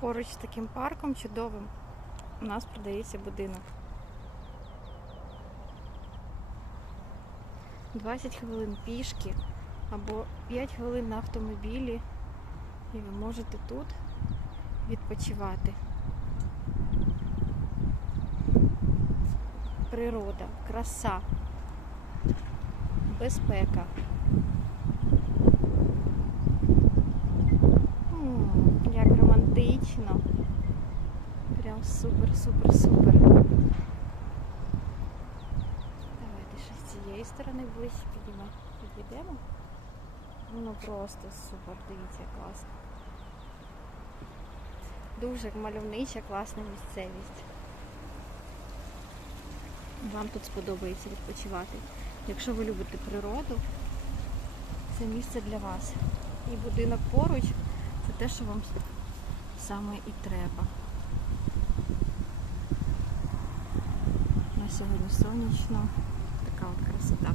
Поруч з таким парком чудовим у нас продається будинок. 20 хвилин пішки або 5 хвилин на автомобілі, і ви можете тут відпочивати. Природа, краса, безпека. Супер, супер, супер. Давайте ще з цієї сторони ближче. Підійдемо. Ну просто супер, дивіться, класно. Дуже мальовнича, класна місцевість. Вам тут сподобається відпочивати. Якщо ви любите природу, це місце для вас. І будинок поруч це те, що вам саме і треба. Сьогодні сонячно, така от красота.